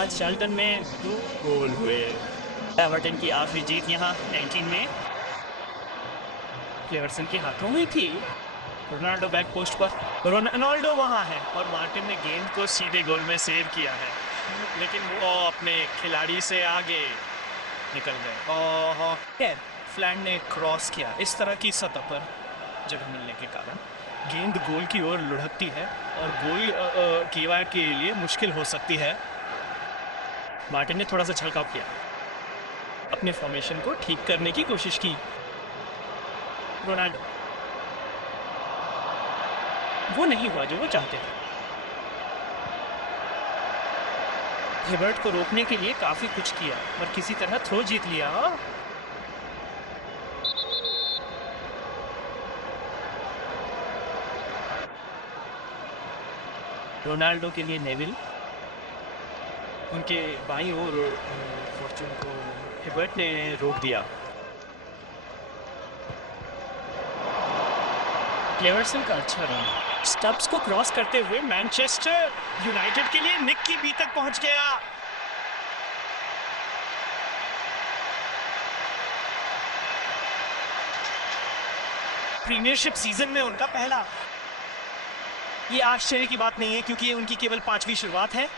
आज चार्ल्टन में 2 गोल हुए। एवर्टन की आखिरी जीत यहाँ 19 में क्लेवर्सन के हाथों में थी। रोनाल्डो बैक पोस्ट पर, रोनाल्डो वहाँ है और मार्टिन ने गेंद को सीधे गोल में सेव किया है, लेकिन वो अपने खिलाड़ी से आगे निकल गए। और फ्लैंड ने क्रॉस किया। इस तरह की सतह पर जगह मिलने के कारण गेंद गोल की ओर लुढ़कती है और गोल कीवा के लिए मुश्किल हो सकती है। मार्टिन ने थोड़ा सा छलकाव किया, अपने फॉर्मेशन को ठीक करने की कोशिश की। रोनाल्डो, वो नहीं हुआ जो वो चाहते थे। हिबर्ट को रोकने के लिए काफी कुछ किया और किसी तरह थ्रो जीत लिया। रोनाल्डो के लिए नेविल, उनके बाईं ओर फॉर्चून को हिबर्ट ने रोक दिया। क्लेवर्सन का अच्छा रन, स्टब्स को क्रॉस करते हुए मैनचेस्टर यूनाइटेड के लिए निक की बी तक पहुंच गया। प्रीमियरशिप सीजन में उनका पहला। ये आश्चर्य की बात नहीं है क्योंकि ये उनकी केवल 5वीं शुरुआत है।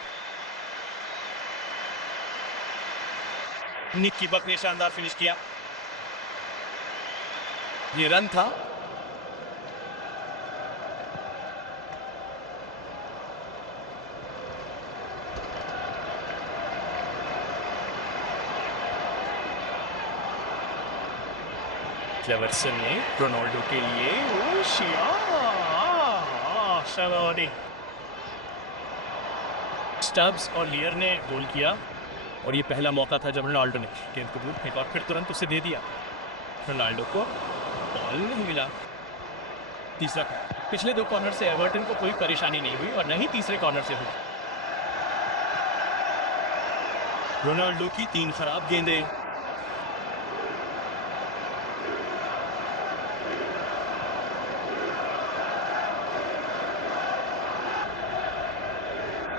निक की बक ने शानदार फिनिश किया। ये रन था। क्लेवर्सन ने रोनाल्डो के लिए स्टब्स और लियर ने गोल किया और ये पहला मौका था जब रोनाल्डो ने गेंद को दूर फेंका और फिर तुरंत उसे दे दिया। रोनाल्डो को बॉल नहीं मिला। तीसरा, पिछले 2 कॉर्नर से एवर्टन को कोई परेशानी नहीं हुई और न ही तीसरे कॉर्नर से हुई। रोनाल्डो की 3 खराब गेंदें।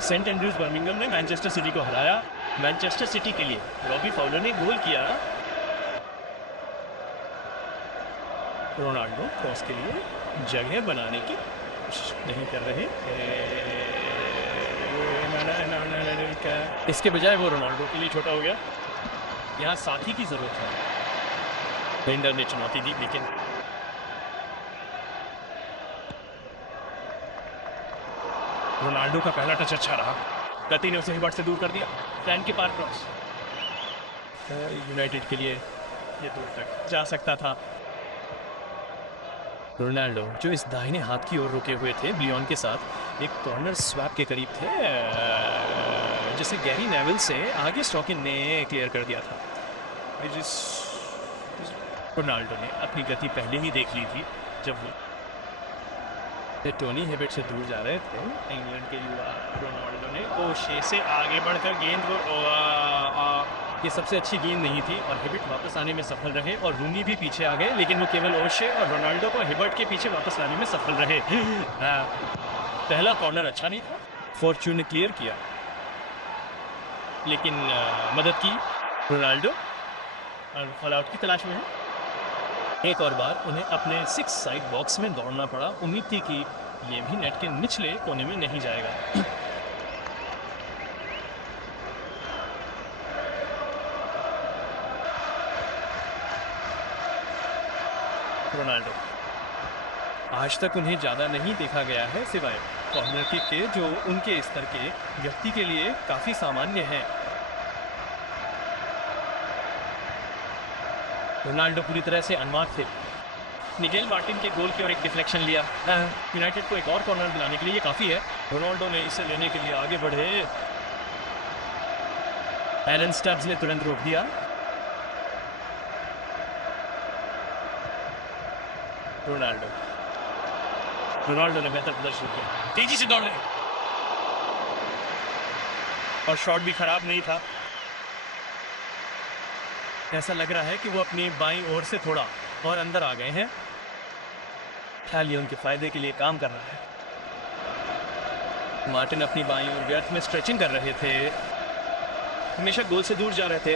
सेंट एंड्रूज बर्मिंघम ने मैनचेस्टर सिटी को हराया। मैनचेस्टर सिटी के लिए रॉबी फाउलर ने गोल किया। रोनाल्डो क्रॉस के लिए जगह बनाने की कोशिश नहीं कर रहे। इसके बजाय वो रोनाल्डो के लिए छोटा हो गया। यहाँ साथी की जरूरत है। बेंडर ने चुनौती दी लेकिन रोनाल्डो का पहला टच अच्छा रहा। गति ने उसे हिबर्ट से दूर कर दिया। फ्लैंक के पार क्रॉस। यूनाइटेड के लिए ये दूर तक जा सकता था। रोनाल्डो जो इस दाहिने हाथ की ओर रुके हुए थे ब्लियन के साथ, एक कॉर्नर स्वैप के करीब थे जिसे गैरी नेविल से आगे स्टॉकिन ने क्लियर कर दिया था। रोनाल्डो ने अपनी गति पहले ही देख ली थी जब वो टोनी हिबर्ट से दूर जा रहे थे। इंग्लैंड के युवा रोनाल्डो ने ओशे से आगे बढ़कर गेंद को ये सबसे अच्छी गेंद नहीं थी और हिबर्ट वापस आने में सफल रहे और रूनी भी पीछे आ गए, लेकिन वो केवल ओशे और रोनाल्डो को हिबर्ट के पीछे वापस लाने में सफल रहे। पहला कॉर्नर अच्छा नहीं था। फॉर्चून ने क्लियर किया लेकिन मदद की। रोनाल्डो और फॉल आउट की तलाश में है। एक और बार उन्हें अपने 6 साइड बॉक्स में दौड़ना पड़ा। उम्मीद थी कि ये भी नेट के निचले कोने में नहीं जाएगा। रोनाल्डो, आज तक उन्हें ज़्यादा नहीं देखा गया है सिवाय कॉर्नर किक के, जो उनके स्तर के व्यक्ति के लिए काफ़ी सामान्य है। रोनाल्डो पूरी तरह से अनमार्क थे। निगेल मार्टिन के गोल की ओर एक डिफ्लेक्शन लिया। यूनाइटेड को एक और कॉर्नर दिलाने के लिए ये काफ़ी है। रोनाल्डो ने इसे लेने के लिए आगे बढ़े। एलन स्टब्स ने तुरंत रोक दिया। रोनाल्डो ने बेहतर प्रदर्शन किया, तेजी से दौड़ रहे और शॉट भी खराब नहीं था। ऐसा लग रहा है कि वो अपनी बाईं ओर से थोड़ा और अंदर आ गए हैं। ख्याल ये उनके फायदे के लिए काम कर रहा है। मार्टिन अपनी बाईं ओर व्यर्थ में स्ट्रेचिंग कर रहे थे। हमेशा गोल से दूर जा रहे थे।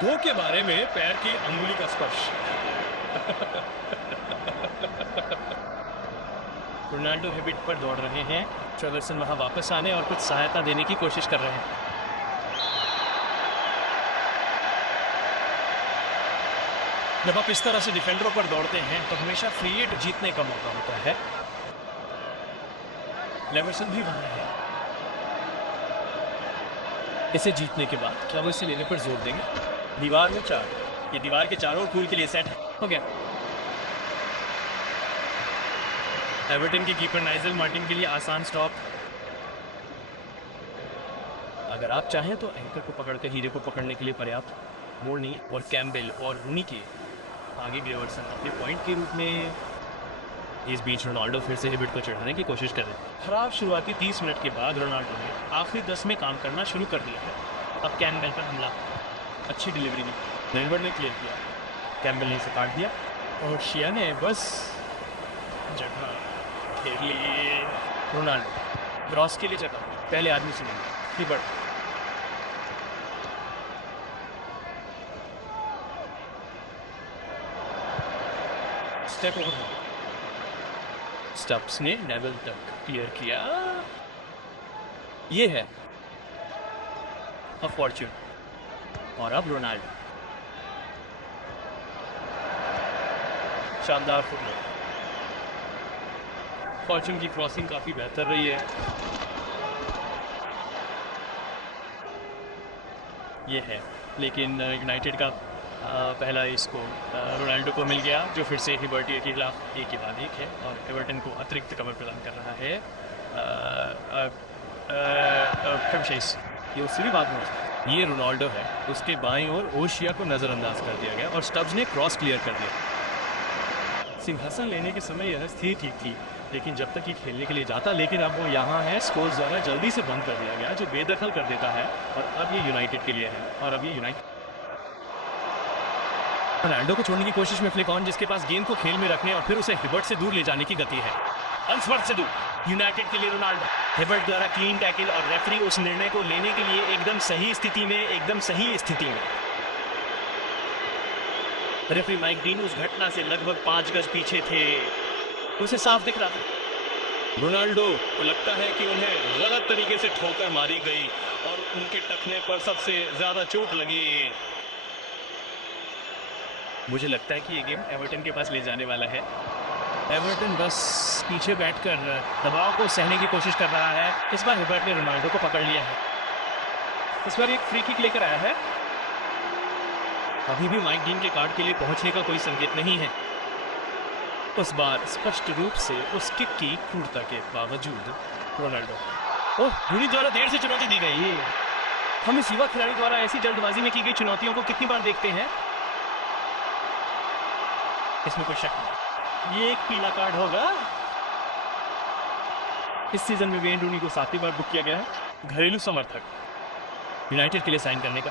गो के बारे में पैर की अंगुली का स्पर्श। रोनाल्डो हिबिट पर दौड़ रहे हैं। ट्रेवर्सन वहां वापस आने और कुछ सहायता देने की कोशिश कर रहे हैं। जब आप इस तरह से डिफेंडरों पर दौड़ते हैं तो हमेशा फ्री हिट जीतने का मौका होता है। लेवर्सन भी वहां है। इसे जीतने के बाद क्या वो इसे लेने पर जोर देंगे? दीवार में 4, ये दीवार के चारों कूल के लिए सेट हो गया। एवर्टन के कीपर नाइजल मार्टिन के लिए आसान स्टॉप। अगर आप चाहें तो एंकर को पकड़कर हीरे को पकड़ने के लिए पर्याप्त मोड़ नहीं। और कैम्बेल और रूनी के आगे ग्रेवर्सन अपने पॉइंट के रूप में। इस बीच रोनाल्डो फिर से हिबिट को चढ़ाने की कोशिश कर रहे हैं। खराब शुरुआती 30 मिनट के बाद रोनाल्डो ने आखिरी 10 में काम करना शुरू कर दिया है। अब कैम्बेल पर हमला, अच्छी डिलीवरी नहीं, नेलबर्ट ने क्लियर किया, कैम्बेल ने इसे काट दिया और शिया ने बस जगह घेर ली। रोनाल्डो क्रॉस के लिए जगह, पहले आदमी से नहीं, हिबर्ट स्टेप ओवर, स्टब्स ने लेवल तक क्लियर किया। ये है अ फॉर्च्यून। और अब रोनाल्डो, शानदार फुटबॉल। फॉर्च्यून की क्रॉसिंग काफी बेहतर रही है। ये है, लेकिन यूनाइटेड का पहला इसको रोनाल्डो को मिल गया, जो फिर से हिबर्टी के खिलाफ एक के बाद एक है और एवर्टन को अतिरिक्त कवर प्रदान कर रहा है। ये उससे भी बात नहीं। ये रोनाल्डो है, उसके बाईं ओर ओशिया को नज़रअंदाज कर दिया गया और स्टब्स ने क्रॉस क्लियर कर दिया। सिंहासन लेने के समय यह स्थिति ठीक थी, लेकिन जब तक ये खेलने के लिए जाता, लेकिन अब वो यहाँ है। स्कोर्स द्वारा जल्दी से बंद कर दिया गया, जो बेदखल कर देता है और अब ये यूनाइटेड के लिए है। और अब ये यूनाइटेड रोनाल्डो को छोड़ने की कोशिश में फ्लिक ऑन, जिसके पास गेंद को खेल में रखने और फिर उसे हिबर्ट से दूर ले जाने की गति है। अंसवर्थ से दूर यूनाइटेड के लिए रोनाल्डो, हिबर्ट द्वारा क्लीन टैकल और रेफरी उस निर्णय को लेने के लिए एकदम सही स्थिति में रेफरी माइक डीन उस घटना से लगभग 5 गज पीछे थे। उसे साफ दिख रहा था। रोनाल्डो को लगता है कि उन्हें गलत तरीके से ठोकर मारी गई और उनके टखने पर सबसे ज्यादा चोट लगी। मुझे लगता है कि ये गेम एवर्टन के पास ले जाने वाला है। एवर्टन बस पीछे बैठकर दबाव को सहने की कोशिश कर रहा है। इस बार हिबर्ट ने रोनाल्डो को पकड़ लिया है। इस बार एक फ्री किक लेकर आया है। अभी भी माइक डीन के कार्ड के लिए पहुंचने का कोई संकेत नहीं है। उस बार स्पष्ट रूप से उस किक की क्रूरता के बावजूद रोनाल्डो, ओह, रूनी द्वारा देर से चुनौती दी गई। हम इस युवा खिलाड़ी द्वारा ऐसी जल्दबाजी में की गई चुनौतियों को कितनी बार देखते हैं, इसमें कोई शक नहीं। ये एक पीला कार्ड होगा। इस सीजन में वेन रूनी को 7वीं बार बुक किया गया है। घरेलू समर्थक यूनाइटेड के लिए साइन करने का।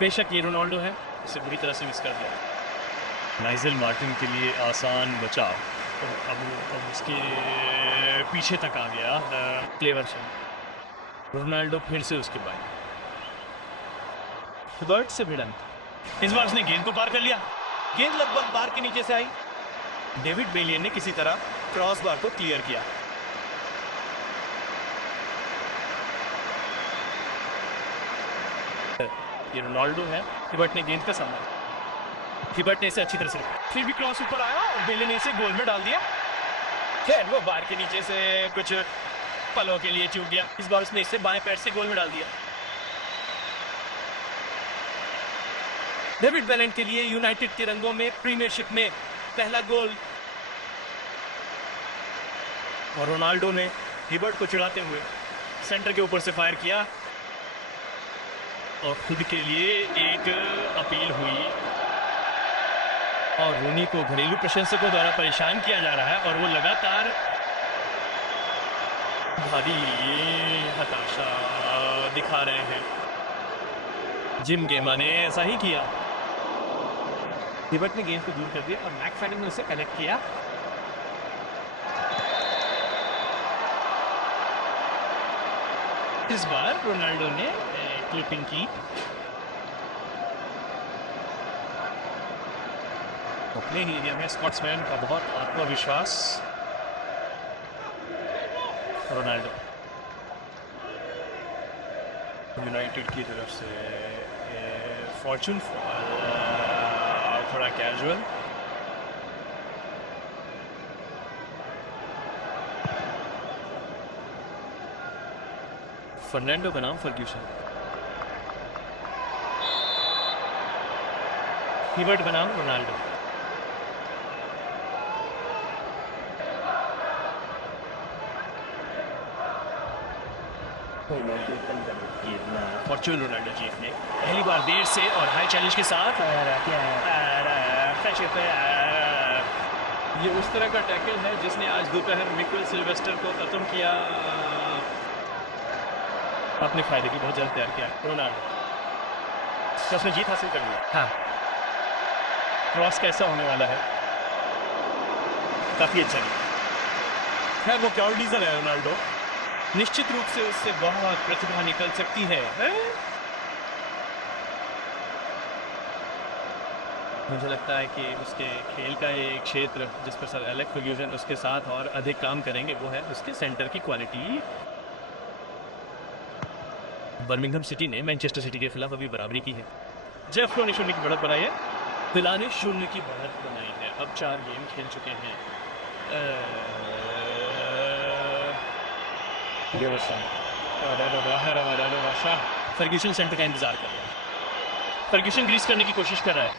बेशक ये रोनाल्डो है, इसे बुरी तरह से मिस कर दिया। नाइजल मार्टिन के लिए आसान बचाव, अब उसके पीछे तक आ गया क्लेवर्सन। रोनाल्डो फिर से उसके बाएं, हिबर्ट से भिड़ंत। इस बार उसने गेंद को पार कर लिया। गेंद लगभग बार के नीचे से आई। डेविड बेलियन ने किसी तरह क्रॉस बार को क्लियर किया। ये रोनाल्डो है। हिबर्ट ने गेंद का सामना, हिबर्ट ने इसे अच्छी तरह से, फिर भी क्रॉस ऊपर आया और बेलियन ने इसे गोल में डाल दिया। खैर वो बार के नीचे से कुछ पलों के लिए चूक गया। इस बार उसने इसे बाएं पैर से गोल में डाल दिया। डेविड बेलेंट के लिए यूनाइटेड के रंगों में प्रीमियरशिप में पहला गोल। और रोनाल्डो ने हिबर्ट को चिढ़ाते हुए सेंटर के ऊपर से फायर किया और खुद के लिए एक अपील हुई। और रूनी को घरेलू प्रशंसकों द्वारा परेशान किया जा रहा है और वो लगातार भारी हताशा दिखा रहे हैं। जिम गेमा ने ऐसा ही किया। हिबर्ट ने गेंद को दूर कर दिया और मैकफैडन ने उसे कनेक्ट किया। इस बार रोनाल्डो ने क्लिपिंग की। अपने ही एरिया में स्कॉट्समैन का बहुत आत्मविश्वास। रोनाल्डो यूनाइटेड की तरफ से फॉर्चून थोड़ा कैजुअल। फर्नांडो का नाम फर्ग्यूसन, हीवर्ट का नाम रोनाल्डो। फॉर्चून रोनाल्डो जीत ने पहली बार देर से और हाई चैलेंज के साथ। ये उस तरह का टैकल है जिसने आज दोपहर मिकेल सिल्वेस्टर को खत्म किया। अपने फायदे की बहुत जल्द तैयार किया रोनाल्डो, तो उसने जीत हासिल कर ली। हाँ, क्रॉस कैसा होने वाला है, काफी अच्छा नहीं। खैर वो क्राउड डीजल है रोनाल्डो, निश्चित रूप से उससे बहुत प्रतिभा निकल सकती है। मुझे लगता है कि उसके खेल का एक क्षेत्र जिस पर सर एलेक्स फर्ग्यूसन उसके साथ और अधिक काम करेंगे वो है उसके सेंटर की क्वालिटी। बर्मिंघम सिटी ने मैनचेस्टर सिटी के खिलाफ अभी बराबरी की है। जेफ रो ने 0 की बढ़त बनाई है, विला ने 0 की बढ़त बनाई है। अब 4 गेम खेल चुके हैं। फर्ग्यूसन सेंटर का इंतजार कर रहा है। फर्ग्यूसन ग्रीस करने की कोशिश कर रहा है।